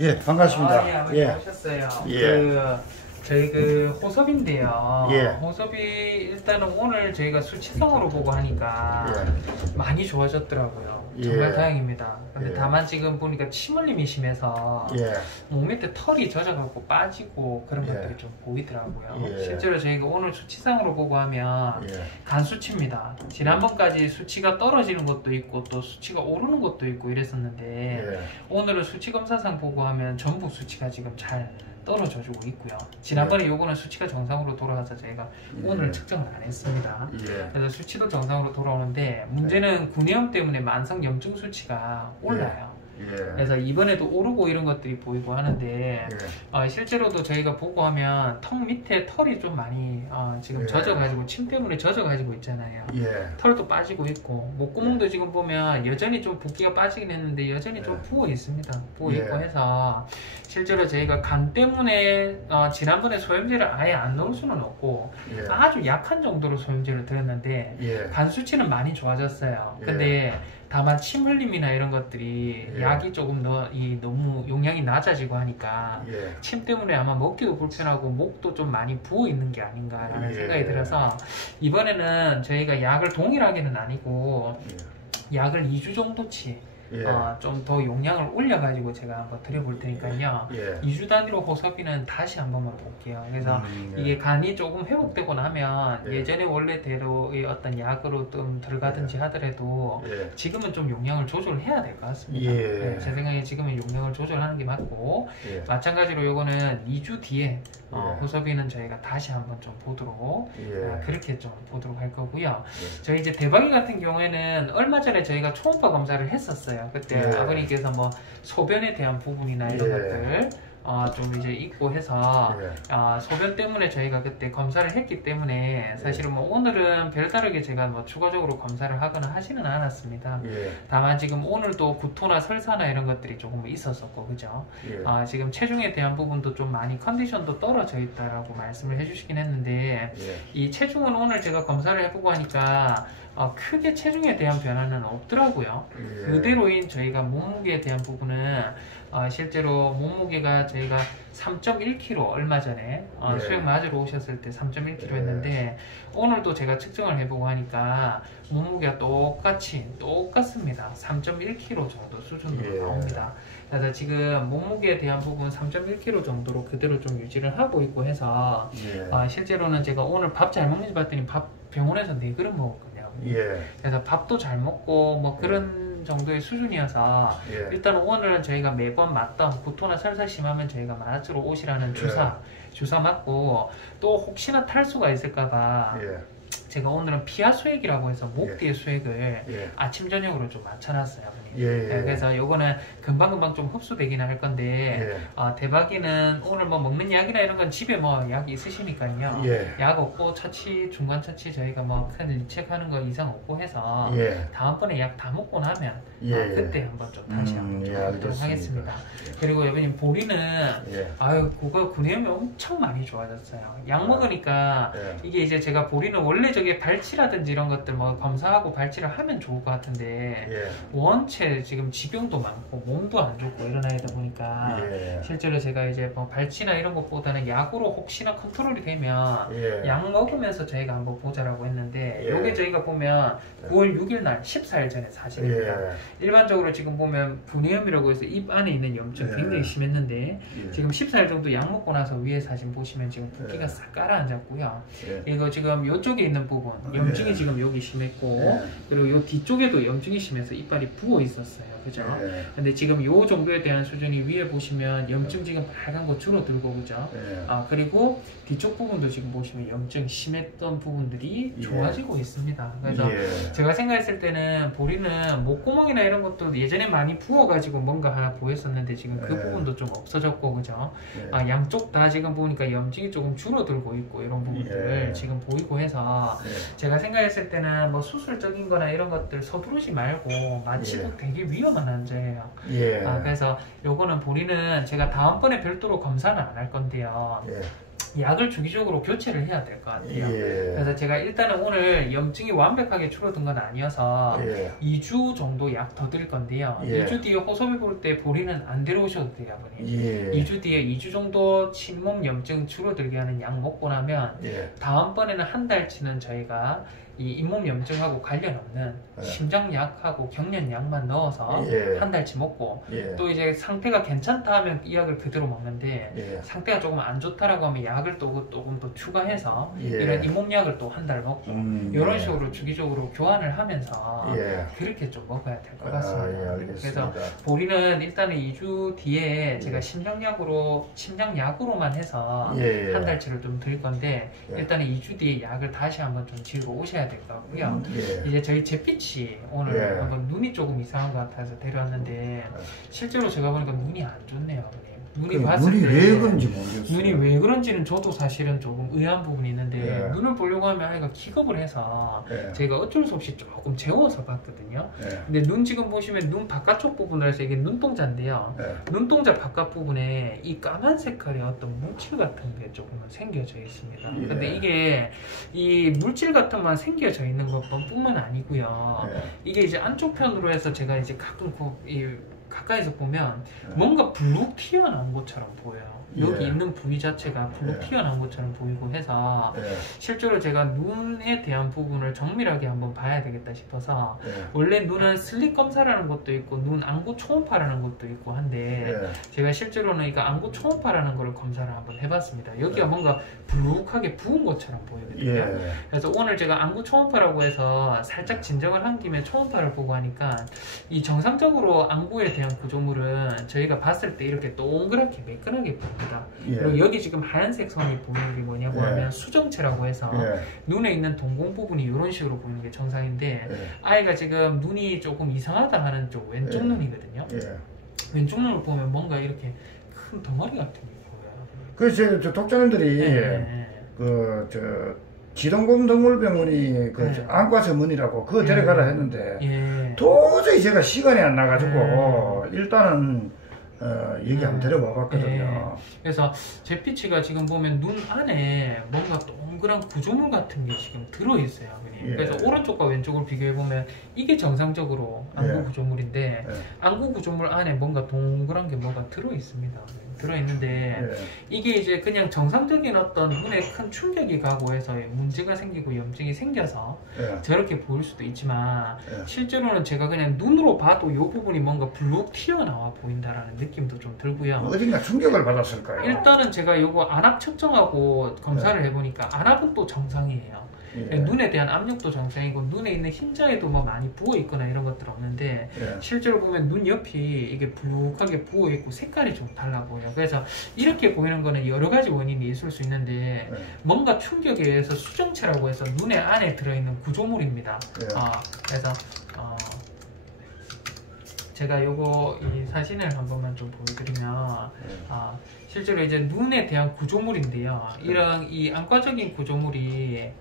예, 반갑습니다. 예, 아버지 예. 오셨어요. 예. 저희 호섭인데요. 예. 호섭이 일단은 오늘 저희가 수치상으로 보고 하니까 많이 좋아졌더라고요. 정말 예. 다행입니다. 근데 예. 다만 지금 보니까 침 흘림이 심해서 예. 목 밑에 털이 젖어갖고 빠지고 그런 예. 것들이 좀 보이더라고요. 예. 실제로 저희가 오늘 수치상으로 보고 하면 예. 간 수치입니다. 지난번까지 수치가 떨어지는 것도 있고 또 수치가 오르는 것도 있고 이랬었는데 예. 오늘은 수치 검사상 보고 하면 전부 수치가 지금 잘 떨어져 주고 있고요. 지난번에 요거는 수치가 정상으로 돌아가서 저희가 오늘 측정을 안 했습니다. 예. 그래서 수치도 정상으로 돌아오는데 문제는 구내염 때문에 만성 염증 수치가 올라요. 예. 그래서 이번에도 오르고 이런 것들이 보이고 하는데 실제로도 저희가 보고 하면 턱 밑에 털이 좀 많이 지금 예. 젖어가지고 침 때문에 젖어가지고 있잖아요. 예. 털도 빠지고 있고 목구멍도 지금 보면 여전히 좀 붓기가 빠지긴 했는데 여전히 좀 부어 있습니다. 부어 있고 해서 실제로 저희가 간 때문에 지난번에 소염제를 아예 안 넣을 수는 없고 아주 약한 정도로 소염제를 드렸는데 간 수치는 많이 좋아졌어요. 근데 다만 침 흘림이나 이런 것들이 약이 조금 너무 용량이 낮아지고 하니까 침 때문에 아마 먹기도 불편하고 목도 좀 많이 부어 있는 게 아닌가라는 생각이 들어서 이번에는 저희가 약을 동일하게는 아니고 약을 2주 정도치 좀 더 용량을 올려가지고 제가 한번 드려볼 테니까요. 2주 단위로 호섭이는 다시 한 번만 볼게요. 그래서 이게 간이 조금 회복되고 나면 예전에 원래대로의 어떤 약으로 좀 들어가든지 하더라도 지금은 좀 용량을 조절해야 될 것 같습니다. 제 생각에 지금은 용량을 조절하는 게 맞고 마찬가지로 요거는 2주 뒤에 호섭이는 저희가 다시 한번 좀 보도록 그렇게 좀 보도록 할 거고요. 저희 이제 대박이 같은 경우에는 얼마 전에 저희가 초음파 검사를 했었어요. 그때 아버님께서 뭐 소변에 대한 부분이나 이런 것들 좀 이제 있고 해서 소변 때문에 저희가 그때 검사를 했기 때문에 사실은 뭐 오늘은 별다르게 제가 뭐 추가적으로 검사를 하거나 하지는 않았습니다. 다만 지금 오늘도 구토나 설사나 이런 것들이 조금 있었었고 그죠? 지금 체중에 대한 부분도 좀 많이 컨디션도 떨어져 있다라고 말씀을 해주시긴 했는데 이 체중은 오늘 제가 검사를 해보고 하니까 크게 체중에 대한 변화는 없더라고요. 그대로인 저희가 몸무게에 대한 부분은 실제로 몸무게가 저희가 3.1kg 얼마 전에 수영 맞으러 오셨을 때 3.1kg 했는데 오늘도 제가 측정을 해보고 하니까 몸무게가 똑같습니다. 3.1kg 정도 수준으로 나옵니다. 그래서 지금 몸무게에 대한 부분 3.1kg 정도로 그대로 좀 유지를 하고 있고 해서 실제로는 제가 오늘 밥 잘 먹는지 봤더니 밥 병원에서 4그릇 먹었거든요. 그래서 밥도 잘 먹고 뭐 그런 정도의 수준이어서 일단 오늘은 저희가 매번 맞던 구토나 설사 심하면 저희가 맞으러 오시라는 주사 맞고 또 혹시나 탈수가 있을까봐 제가 오늘은 피하 수액이라고 해서 목 뒤에 수액을 아침 저녁으로 좀 맞춰놨어요. 그래서 요거는 금방금방 좀 흡수되기는 할 건데 대박이는 오늘 뭐 먹는 약이나 이런 건 집에 뭐 약이 있으시니까요. 약 없고 처치 중간 처치 저희가 뭐 큰 리책하는 거 이상 없고 해서 다음번에 약 다 먹고 나면 그때 한번 좀 다시 한번 좀 보도록 하겠습니다. 그리고 여러분님 보리는 아유 그거 구내염이 엄청 많이 좋아졌어요. 약 먹으니까 이게 이제 제가 보리는 원래 저게 발치라든지 이런 것들 뭐 검사하고 발치를 하면 좋을 것 같은데 원체 지금 지병도 많고 몸도 안 좋고 이런 아이다 보니까 실제로 제가 이제 뭐 발치나 이런 것보다는 약으로 혹시나 컨트롤이 되면 약 먹으면서 저희가 한번 보자라고 했는데 요게 저희가 보면 9월 6일 날 14일 전에 사실입니다. 일반적으로 지금 보면 구내염이라고 해서 입 안에 있는 염증 굉장히 심했는데 지금 14일 정도 약 먹고 나서 위에 사진 보시면 지금 붓기가 싹 가라앉았고요. 이거 지금 요쪽에 있는 부분 염증이 지금 여기 심했고 그리고 요 뒤쪽에도 염증이 심해서 이빨이 부어 있었어요. 그죠? 근데 지금 요 정도에 대한 수준이 위에 보시면 염증 지금 빨간 거 줄어들고 그죠? 그리고 뒤쪽 부분도 지금 보시면 염증 심했던 부분들이 좋아지고 있습니다. 그래서 제가 생각했을 때는 보리는 목구멍이나 이런 것도 예전에 많이 부어가지고 뭔가 하나 보였었는데 지금 그 부분도 좀 없어졌고 그죠? 양쪽 다 지금 보니까 염증이 조금 줄어들고 있고 이런 부분들 지금 보이고 해서 제가 생각했을 때는 뭐 수술적인 거나 이런 것들 서두르지 말고 마취도 되게 위험한 환자예요. 그래서 요거는 보리는 제가 다음번에 별도로 검사는 안 할 건데요. 약을 주기적으로 교체를 해야 될 것 같아요. 예. 그래서 제가 일단은 오늘 염증이 완벽하게 줄어든 건 아니어서 예. 2주 정도 약 더 드릴 건데요. 예. 2주 뒤에 호소비 볼 때 보리는 안 데려오셔도 돼요, 아버님. 예. 2주 뒤에 2주 정도 침몸 염증 줄어들게 하는 약 먹고 나면 예. 다음번에는 한 달치는 저희가 이 잇몸 염증하고 관련 없는 예. 심장약하고 경련약만 넣어서 예. 한 달치 먹고 예. 또 이제 상태가 괜찮다 하면 이 약을 그대로 먹는데 예. 상태가 조금 안 좋다라고 하면 약을 또 조금 더 추가해서 예. 이런 잇몸약을 또 한 달 먹고 이런 예. 식으로 주기적으로 교환을 하면서 예. 그렇게 좀 먹어야 될 것 같습니다. 예, 알겠습니다. 그래서 보리는 일단은 2주 뒤에 제가 심장약으로만 해서 예. 한 달치를 좀 드릴 건데 예. 일단은 2주 뒤에 약을 다시 한번 좀 지우고 오셔야 될 것 같고요. 예. 이제 저희 잿빛이 오늘 예. 한번 눈이 조금 이상한 것 같아서 데려왔는데 실제로 제가 보니까 눈이 안 좋네요, 아버님. 눈이 봤을 눈이 때 왜 그런지 모르겠어요. 눈이 왜 그런지는 저도 사실은 조금 의아한 부분이 있는데 예. 눈을 보려고 하면 아이가 기겁을 해서 예. 저희가 어쩔 수 없이 조금 재워서 봤거든요. 예. 근데 눈 지금 보시면 눈 바깥쪽 부분을 해서 이게 눈동자인데요. 예. 눈동자 바깥 부분에 이 까만 색깔의 어떤 물질 같은 게 조금은 생겨져 있습니다. 예. 근데 이게 이 물질 같은 만 생겨져 있는 것뿐만 아니고요. 예. 이게 이제 안쪽 편으로 해서 제가 이제 가끔 가까이서 보면 뭔가 블룩 튀어나온 것처럼 보여요. 여기 예. 있는 부위 자체가 블룩 예. 튀어나온 것처럼 보이고 해서 예. 실제로 제가 눈에 대한 부분을 정밀하게 한번 봐야 되겠다 싶어서 예. 원래 눈은 슬립 검사라는 것도 있고 눈 안구 초음파라는 것도 있고 한데 예. 제가 실제로는 이거 안구 초음파라는 거를 검사를 한번 해봤습니다. 여기가 뭔가 블룩하게 부은 것처럼 보이거든요. 예. 그래서 오늘 제가 안구 초음파라고 해서 살짝 진정을 한 김에 초음파를 보고 하니까 이 정상적으로 안구에 대한 구조물은 저희가 봤을 때 이렇게 동그랗게 매끈하게 보입니다. 예. 그리고 여기 지금 하얀색 선이 보이는 게 뭐냐고 예. 하면 수정체라고 해서 예. 눈에 있는 동공 부분이 이런 식으로 보이는 게 정상인데 예. 아이가 지금 눈이 조금 이상하다 하는 쪽 왼쪽 예. 눈이거든요. 예. 왼쪽 눈을 보면 뭔가 이렇게 큰 덩어리 같은 게 보여요. 그래서 저 독자님들이 그 지동곰동물병원이 그 네. 안과 전문이라고 그거 예. 데려가라 했는데 예. 도저히 제가 시간이 안 나가지고 일단은 여기 한번 데려와 봤거든요. 그래서 잿빛이가 지금 보면 눈 안에 뭔가 동그란 구조물 같은 게 지금 들어있어요. 예. 그래서 오른쪽과 왼쪽을 비교해보면 이게 정상적으로 안구 예. 구조물인데 예. 안구 구조물 안에 뭔가 동그란 게 뭐가 들어있습니다. 들어있는데 예. 이게 이제 그냥 정상적인 어떤 눈에 큰 충격이 가고 해서 문제가 생기고 염증이 생겨서 예. 저렇게 보일 수도 있지만 예. 실제로는 제가 그냥 눈으로 봐도 이 부분이 뭔가 블룩 튀어나와 보인다라는 느낌도 좀 들고요. 어딘가 충격을 받았을까요? 일단은 제가 요거 안압 측정하고 검사를 해보니까 안압은 또 정상이에요. 예. 눈에 대한 압력도 정상이고 눈에 있는 흰자에도 뭐 많이 부어 있거나 이런 것들 없는데 예. 실제로 보면 눈 옆이 이게 불룩하게 부어 있고 색깔이 좀 달라 보여요. 그래서 이렇게 보이는 거는 여러 가지 원인이 있을 수 있는데 예. 뭔가 충격에 의해서 수정체라고 해서 눈의 안에 들어있는 구조물입니다. 예. 그래서 제가 요거 이 사진을 한 번만 좀 보여드리면 실제로 이제 눈에 대한 구조물인데요. 이런 이 안과적인 구조물이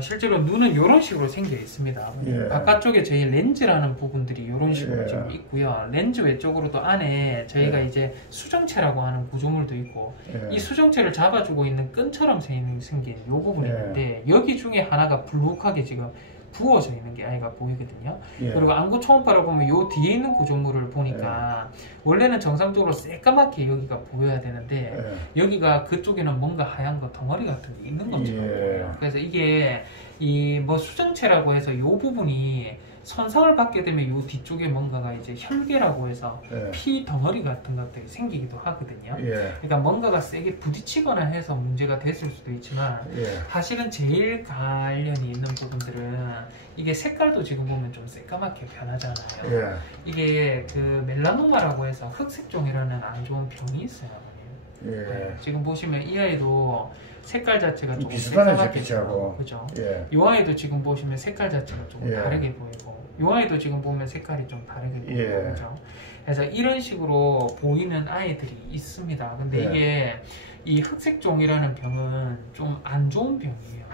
실제로 눈은 이런 식으로 생겨 있습니다. 예. 바깥쪽에 저희 렌즈라는 부분들이 이런 식으로 예. 지금 있고요. 렌즈 외쪽으로도 안에 저희가 예. 이제 수정체라고 하는 구조물도 있고 예. 이 수정체를 잡아주고 있는 끈처럼 생긴 이 부분이 예. 있는데 여기 중에 하나가 불룩하게 지금 부어져 있는 게 아이가 보이거든요. 예. 그리고 안구 초음파로 보면 요 뒤에 있는 구조물을 보니까 원래는 정상적으로 새까맣게 여기가 보여야 되는데 예. 여기가 그쪽에는 뭔가 하얀 거 덩어리 같은 게 있는 것처럼 예. 보여요. 그래서 이게 이 뭐 수정체라고 해서 요 부분이 손상을 받게 되면 요 뒤쪽에 뭔가가 이제 혈계라고 해서 예. 피 덩어리 같은 것들이 생기기도 하거든요. 예. 그러니까 뭔가가 세게 부딪히거나 해서 문제가 됐을 수도 있지만 예. 사실은 제일 관련이 있는 부분들은 이게 색깔도 지금 보면 좀 새까맣게 변하잖아요. 예. 이게 그 멜라노마라고 해서 흑색종이라는 안 좋은 병이 있어요. 예. 지금 보시면 이 아이도 색깔 자체가 조금 비슷하네, 새까맣게 잿빛하고. 그죠? 예. 이 아이도 지금 보시면 색깔 자체가 조금 예. 다르게 보이고 이 아이도 지금 보면 색깔이 좀 다르게 보이고 예. 그죠? 그래서 이런 식으로 보이는 아이들이 있습니다. 근데 예. 이게 이 흑색종이라는 병은 좀 안 좋은 병이에요.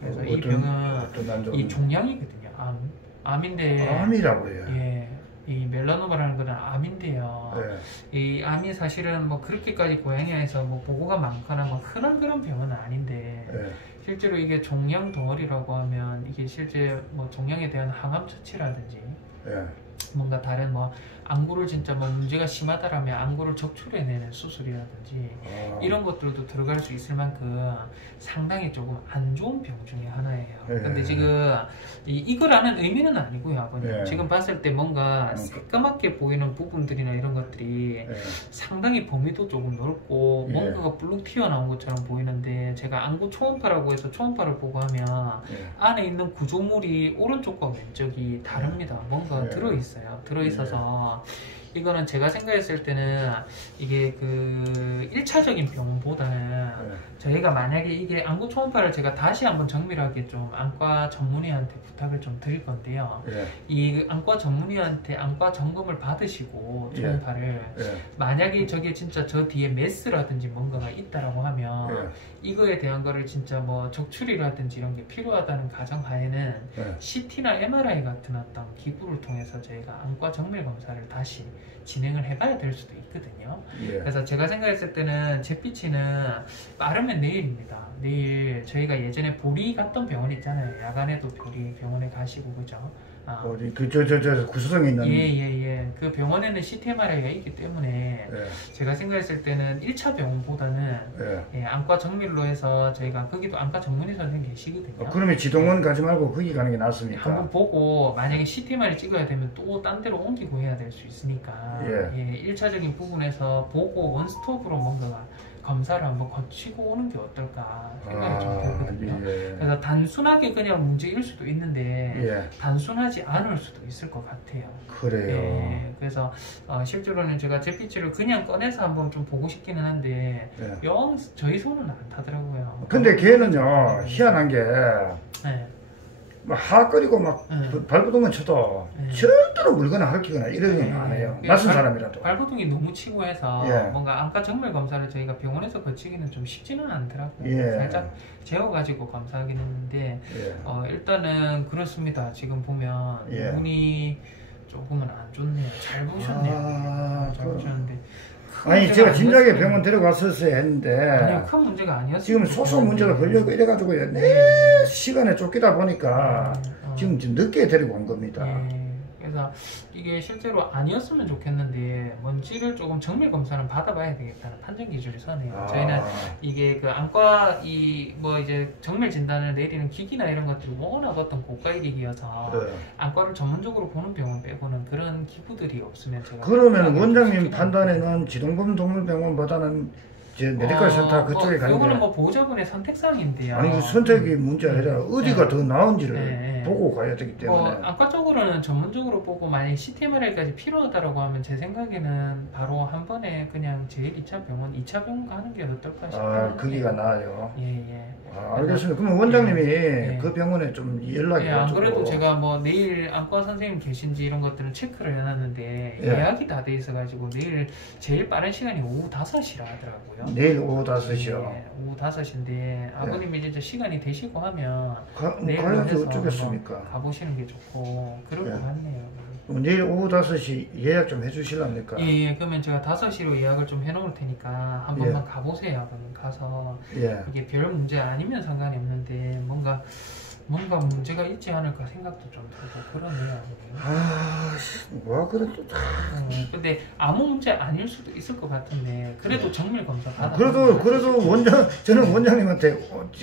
그래서 이 병은 이 종양이거든요. 암인데 암이라고 해요. 예, 이 멜라노마라는 거는 암인데요. 이 암이 사실은 뭐 그렇게까지 고양이에서 뭐 보고가 많거나 뭐 흔한 그런 병은 아닌데 실제로 이게 종양 덩어리라고 하면 이게 실제 뭐 종양에 대한 항암 처치라든지 뭔가 다른 뭐 안구를 진짜 뭐 문제가 심하다라면 안구를 적출해내는 수술이라든지 이런 것들도 들어갈 수 있을 만큼 상당히 조금 안 좋은 병 중에 하나예요. 근데 지금 이거라는 의미는 아니고요, 아버님. 지금 봤을 때 뭔가 새까맣게 보이는 부분들이나 이런 것들이 상당히 범위도 조금 넓고 뭔가가 블룩 튀어나온 것처럼 보이는데 제가 안구 초음파라고 해서 초음파를 보고 하면 안에 있는 구조물이 오른쪽과 왼쪽이 다릅니다. 뭔가 들어있어요. 들어있어서 이거는 제가 생각했을 때는 이게 그 1차적인 병보다는 저희가 만약에 이게 안구 초음파를 제가 다시 한번 정밀하게 좀 안과 전문의한테 부탁을 좀 드릴 건데요. 이 안과 전문의한테 안과 점검을 받으시고 초음파를 만약에 저게 진짜 저 뒤에 메스라든지 뭔가가 있다라고 하면 이거에 대한 거를 진짜 뭐 적출이라든지 이런 게 필요하다는 가정하에는 CT나 MRI 같은 어떤 기구를 통해서 저희가 안과 정밀 검사를 다시 진행을 해봐야 될 수도 있거든요. 그래서 제가 생각했을 때는 잿빛이는 빠르면 내일입니다. 내일 저희가 예전에 보리 갔던 병원 있잖아요. 야간에도 보리 병원에 가시고 그죠? 어디 저 구수성에 있는 그 병원에는 CT MRI가 있기 때문에 제가 생각했을 때는 1차 병원보다는 안과 정밀로 해서 저희가 거기도 안과 전문의 선생님 계시거든요. 그러면 지동원 가지 말고 거기 가는 게 낫습니까? 한번 보고 만약에 CT MRI 찍어야 되면 또 딴 데로 옮기고 해야 될 수 있으니까 1차적인 부분에서 보고 원스톱으로 뭔가 검사를 한번 거치고 오는 게 어떨까 생각이 좀 들거든요. 그래서 단순하게 그냥 문제일 수도 있는데 단순하지 않을 수도 있을 것 같아요. 그래요. 그래서 실제로는 제가 잿빛을 그냥 꺼내서 한번 좀 보고 싶기는 한데 영 저희 손은 안 타더라고요. 근데 걔는요 희한한 게 막 하거리고 막 발버둥만 쳐도 절대로 물거나 헐키거나 이러는 안 해요. 낯선 사람이라도. 발버둥이 너무 치고 해서 뭔가 안과 정밀 검사를 저희가 병원에서 거치기는 좀 쉽지는 않더라고요. 살짝 재워가지고 검사하긴 했는데 일단은 그렇습니다. 지금 보면 눈이 조금은 안 좋네요. 잘 보셨네요. 잘 보셨는데 아니 제가 진작에 병원 데려갔었어야 했는데 아니요, 큰 문제가 아니었어요. 지금 소소 문제가 걸려고 이래가지고 시간에 쫓기다 보니까 지금 늦게 데리고 온 겁니다. 그래서 이게 실제로 아니었으면 좋겠는데 뭔지를 조금 정밀 검사는 받아봐야 되겠다는 판정 기준이 서네요. 저희는 이게 그 안과 뭐 이제 정밀 진단을 내리는 기기나 이런 것들이 워낙 어떤 고가의 기기여서 안과를 전문적으로 보는 병원 빼고는 그런 기구들이 없으면 제가 그러면 원장님 판단에는 지동범 동물병원보다는 메디컬 센터 그쪽에 가는 게 이거는 뭐 보호자분의 선택사항인데요. 아니 그 선택이 문제 아니라 어디가 더 나은지를 보고 가야 되기 때문에 안과 쪽으로는 전문적으로 보고 만약에 CT MRI까지 필요하다고 하면 제 생각에는 바로 한 번에 그냥 제일 2차 병원, 2차 병원 가는 게 어떨까 싶어요. 거기가 나아요. 알겠습니다. 그래서, 그러면 원장님이 그 병원에 좀 연락이 안 그래도 제가 뭐 내일 안과 선생님 계신지 이런 것들은 체크를 해놨는데 예약이 다 돼 있어가지고 내일 제일 빠른 시간이 오후 5시라 하더라고요. 내일 오후 5시요? 오후 5시인데 아버님이 이제 시간이 되시고 하면 가야지 어쩌겠습니까? 가보시는 게 좋고 그럴 것 같네요. 내일 오후 5시 예약 좀 해주실랍니까? 그러면 제가 5시로 예약을 좀 해놓을 테니까 한 번만 가보세요. 아버님 가서 이게 별 문제 아니면 상관이 없는데 뭔가 문제가 있지 않을까 생각도 좀 들고 그러네요. 뭐야 그래도 근데 아무 문제 아닐 수도 있을 것 같은데 그래도 정밀 검사 받아. 그래도 저는 원장님한테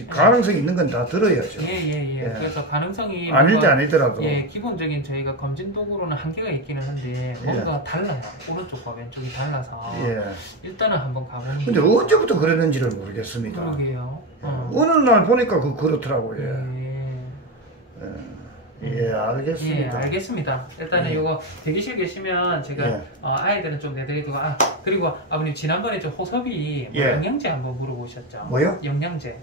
가능성이 있는 건 다 들어야죠. 그래서 가능성이 아닐지 아니더라도 기본적인 저희가 검진 도구로는 한계가 있기는 한데 뭔가 달라요. 오른쪽과 왼쪽이 달라서 일단은 한번 가보는. 근데 언제부터 그랬는지를 모르겠습니다. 그러게요. 어느 날 보니까 그렇더라고요. 알겠습니다. 알겠습니다. 일단은 이거 대기실 계시면 제가 아이들은 좀 내드리고 그리고 아버님 지난번에 저 호섭이 영양제 한번 물어보셨죠? 뭐요? 영양제.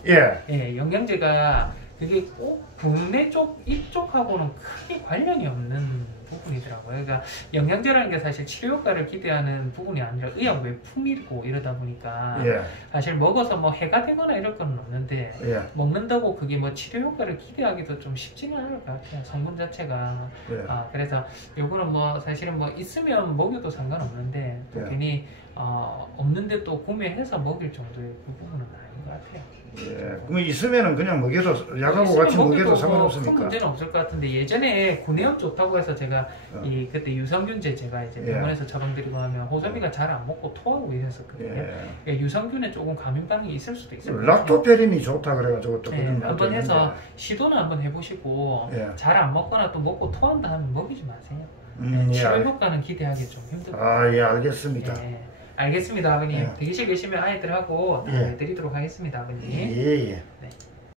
영양제가 그게 꼭 국내 쪽 이쪽하고는 크게 관련이 없는 부분이더라고요. 그러니까 영양제라는 게 사실 치료 효과를 기대하는 부분이 아니라 의학 외품이고 이러다 보니까 예. 사실 먹어서 뭐 해가 되거나 이럴 건 없는데 예. 먹는다고 그게 뭐 치료 효과를 기대하기도 좀 쉽지는 않을 것 같아요. 성분 자체가. 예. 그래서 요거는 뭐 사실은 뭐 있으면 먹여도 상관없는데 또 예. 괜히 없는데 또 구매해서 먹일 정도의 그 부분은 아닌 것 같아요. 예, 그럼 있으면은 그냥 먹여도 약하고 같이 먹여도 상관없습니까? 큰 문제는 없을 것 같은데 예전에 구내염 좋다고 해서 제가 그때 유산균제 제가 이제 병원에서 처방드리고 하면 호섭이가 잘 안 먹고 토하고 이랬었거든요. 유산균에 조금 감염 반응이 있을 수도 있을 것 같아요. 락토페린이 좋다 그래가지고 또 한번 해서 시도는 한번 해보시고 잘 안 먹거나 또 먹고 토한다 하면 먹이지 마세요. 치료 효과는 기대하기 좀 힘들어요. 예, 알겠습니다. 알겠습니다, 아버님. 대기실 계시면 아이들하고 다 해드리도록 하겠습니다, 아버님. 예. 네.